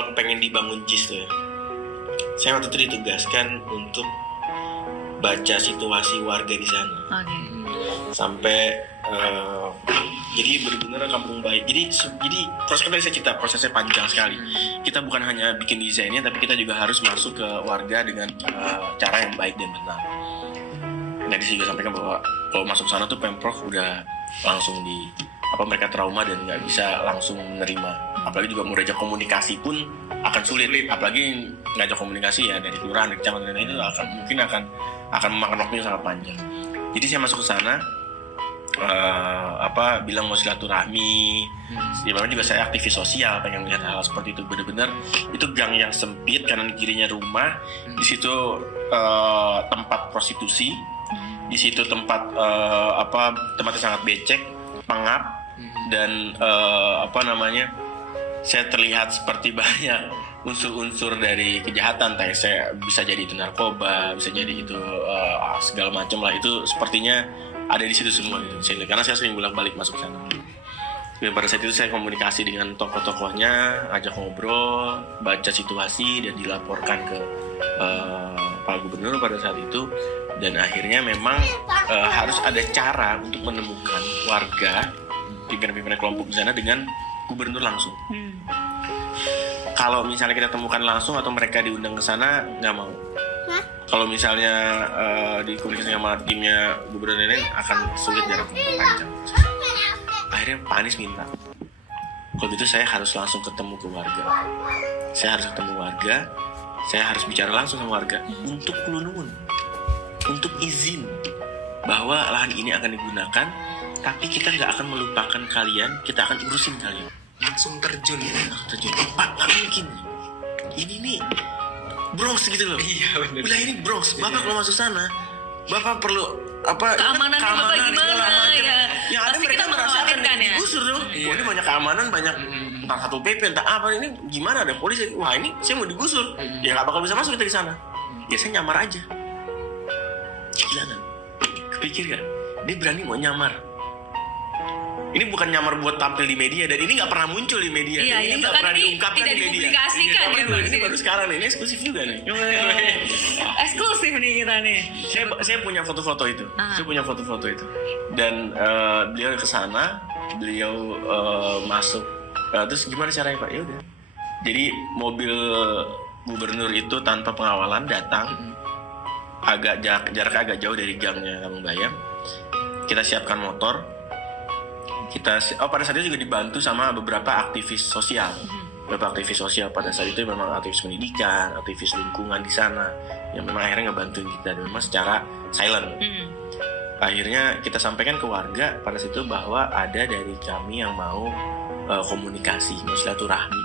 pengen dibangun JIS tuh ya. Saya waktu itu ditugaskan untuk baca situasi warga di sana. Sampai jadi benar-benar kampung baik. Jadi proses tadi saya cerita prosesnya panjang sekali. Kita bukan hanya bikin desainnya, tapi kita juga harus masuk ke warga dengan cara yang baik dan benar. Nah, di sini juga sampaikan bahwa kalau masuk sana tuh Pemprov udah langsung mereka trauma dan nggak bisa langsung menerima. Apalagi juga mau diajak komunikasi pun akan sulit. Apalagi ngajak komunikasi ya dari kelurahan, dari kecamatan itu akan memakan waktunya sangat panjang. Jadi saya masuk ke sana, bilang mau silaturahmi. Sebenarnya juga saya aktivis sosial, pengen melihat hal seperti itu. Benar-benar itu gang yang sempit, kanan kirinya rumah. Di situ tempat prostitusi, di situ tempatnya sangat becek, pengap. Dan saya terlihat seperti banyak unsur-unsur dari kejahatan. Saya bisa jadi itu narkoba, bisa jadi itu segala macam lah. Itu sepertinya ada di situ semua gitu. Karena saya sering bolak-balik masuk sana. Dan pada saat itu saya komunikasi dengan tokoh-tokohnya, ajak ngobrol, baca situasi dan dilaporkan ke Pak Gubernur pada saat itu. Dan akhirnya memang harus ada cara untuk menemukan warga, pimpinan-pimpinan kelompok di sana dengan gubernur langsung. Kalau misalnya kita temukan langsung atau mereka diundang ke sana, nggak mau. Kalau misalnya dikomunikasi sama timnya gubernur ini akan sulit jarak panjang. Akhirnya Pak Anies minta, kalau gitu saya harus langsung ketemu ke warga. Saya harus ketemu warga, saya harus bicara langsung sama warga untuk kulunun, untuk izin bahwa lahan ini akan digunakan. Tapi kita nggak akan melupakan kalian, kita akan urusin kalian. Langsung terjun. Pak, nggak mungkin. Ini nih Bronx gitu loh. Iya benar. Udah ini Bronx. Bapak kalau masuk sana, Bapak perlu keamanan Bapak gimana ya? Yang ada mereka merasakan kan ya? digusur dong. Wah, ini banyak keamanan, banyak entah satu PP, entah apa ini gimana ada polisi. Wah ini saya mau digusur. Ya nggak bakal bisa masuk kita di sana. Ya saya nyamar aja. Gila kan? Kepikir kan? Dia berani mau nyamar. Ini bukan nyamar buat tampil di media, dan ini nggak pernah muncul di media. Ini nggak pernah diungkapkan di media. Dipublikasikan Ini baru sekarang nih, ini eksklusif juga nih. Eksklusif nih kita nih. Saya punya foto-foto itu. Dan beliau ke sana, beliau masuk. Terus gimana caranya Pak? Ya udah. Jadi mobil gubernur itu tanpa pengawalan datang, jarak agak jauh dari gangnya Kampung Bayam. Kita siapkan motor. Pada saat itu juga dibantu sama beberapa aktivis sosial. Pada saat itu memang aktivis pendidikan, aktivis lingkungan di sana yang memang akhirnya ngebantuin kita, dan memang secara silent. Akhirnya kita sampaikan ke warga pada situ bahwa ada dari kami yang mau komunikasi, mau silaturahmi,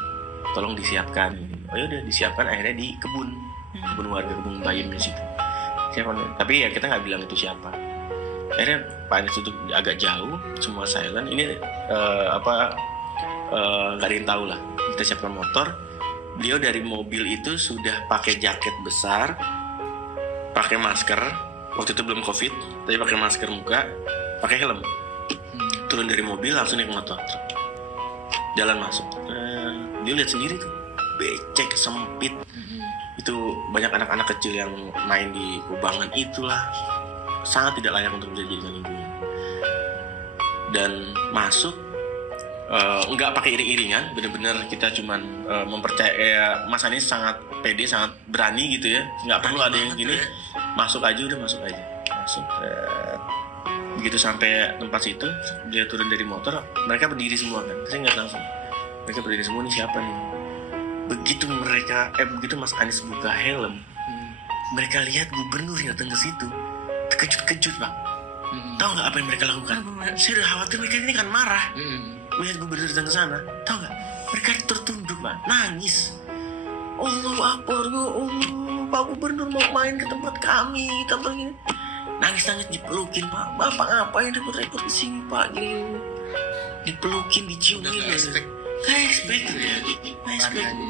tolong disiapkan. Oh ya udah disiapkan, akhirnya di kebun warga, kebun Bayam di situ. Tapi ya kita nggak bilang itu siapa. Akhirnya Pak Anies itu agak jauh, semua silent. Ini nggak ada yang tahu lah. Kita siapkan motor. Beliau dari mobil itu sudah pakai jaket besar, pakai masker. Waktu itu belum COVID, tapi pakai masker muka, pakai helm. Turun dari mobil langsung naik motor, jalan masuk. Dia lihat sendiri tuh, becek, sempit. Itu banyak anak-anak kecil yang main di kubangan itulah. Sangat tidak layak untuk dijadikan lingkungan. Dan masuk nggak pakai iring-iringan, benar-benar kita cuman mempercaya Mas Anies sangat pede, sangat berani gitu ya, nggak perlu ada yang gini, masuk aja. Begitu sampai tempat situ, dia turun dari motor, mereka berdiri semua kan, saya nggak langsung, mereka berdiri semua, nih siapa nih? Begitu Mas Anies buka helm, mereka lihat gubernur yang datang ke situ. Terkejut Pak. Tahu nggak apa yang mereka lakukan? Saya udah khawatir mereka ini kan marah melihat gubernur datang ke sana. Tahu nggak? Mereka tertunduk Pak, nangis. Allahu Akbar, ya Allah, Pak Gubernur mau main ke tempat kami, tempat ini. Nangis dipelukin Pak. Bapak ngapain repot-repot di sini Pak? Gini. Dipelukin, diciumin. Nggak expect.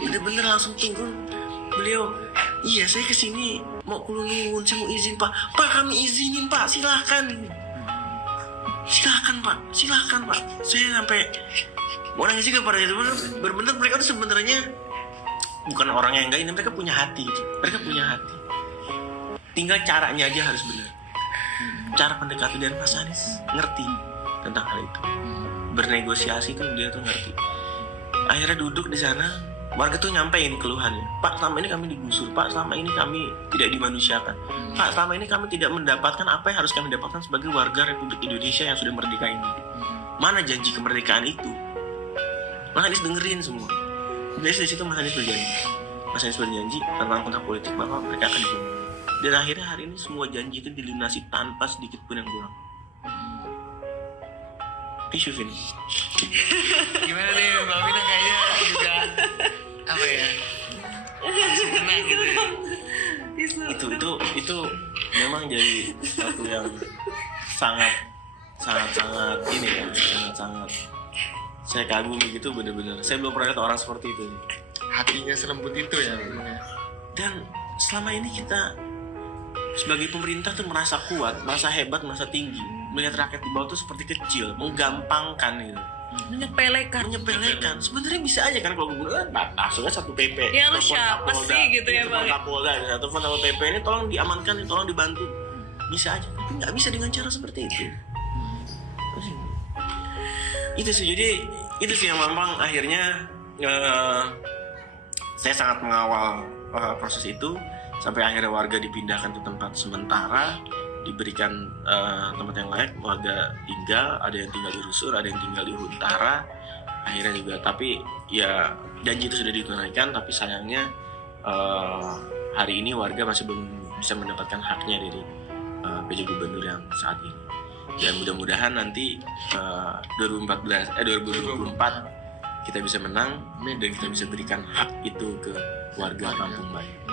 Bener-bener langsung turun. Beliau, iya saya kesini mau kulunun, saya mau izin Pak. Pak kami izinin Pak, silahkan Pak. Saya sampai mau nangis juga pada itu. Bener-bener mereka tuh sebenarnya bukan orang yang enggak ini, mereka punya hati gitu. Mereka punya hati, tinggal caranya aja harus benar. Cara pendekatan dari Mas Anies ngerti tentang hal itu, bernegosiasi tuh dia tuh ngerti. Akhirnya duduk di sana, warga tuh nyampein keluhannya. Pak, selama ini kami digusur. Pak, selama ini kami tidak dimanusiakan. Pak, selama ini kami tidak mendapatkan apa yang harus kami dapatkan sebagai warga Republik Indonesia yang sudah merdeka ini. Mana janji kemerdekaan itu? Mas Anies dengerin semua. Dari situ Mas Anies berjanji tentang kontrak politik bahwa mereka akan dibunuh. Dan akhirnya hari ini semua janji itu dilunasi tanpa sedikit pun yang kurang. Tisu Vin. Gimana nih Mbak Vina, kayaknya juga apa ya? Kena gitu ya. Itu memang jadi sesuatu yang sangat ini ya, sangat saya kagumi gitu, bener-bener. Saya belum pernah lihat orang seperti itu. Hatinya selembut itu ya memang ya. Dan selama ini kita sebagai pemerintah tuh merasa kuat, merasa hebat, merasa tinggi, melihat rakyat di bawah tuh seperti kecil, menggampangkan gitu, menyepelekan. Sebenarnya bisa aja kan kalau gubernur langsungnya satu PP. Ya lu siapa sih gitu ya Bang? Kapolda, satu sama PP ini tolong diamankan, tolong dibantu, bisa aja. Tapi nggak bisa dengan cara seperti itu. Itu sih, jadi itu sih yang memang akhirnya saya sangat mengawal proses itu. Sampai akhirnya warga dipindahkan ke tempat sementara, diberikan tempat yang layak, warga tinggal, ada yang tinggal di Rusur, ada yang tinggal di Huntara. Akhirnya juga, tapi ya janji itu sudah ditunaikan, tapi sayangnya hari ini warga masih belum bisa mendapatkan haknya dari PJ Gubernur yang saat ini. Dan mudah-mudahan nanti 2024 kita bisa menang dan kita bisa berikan hak itu ke warga Kampung Bayi.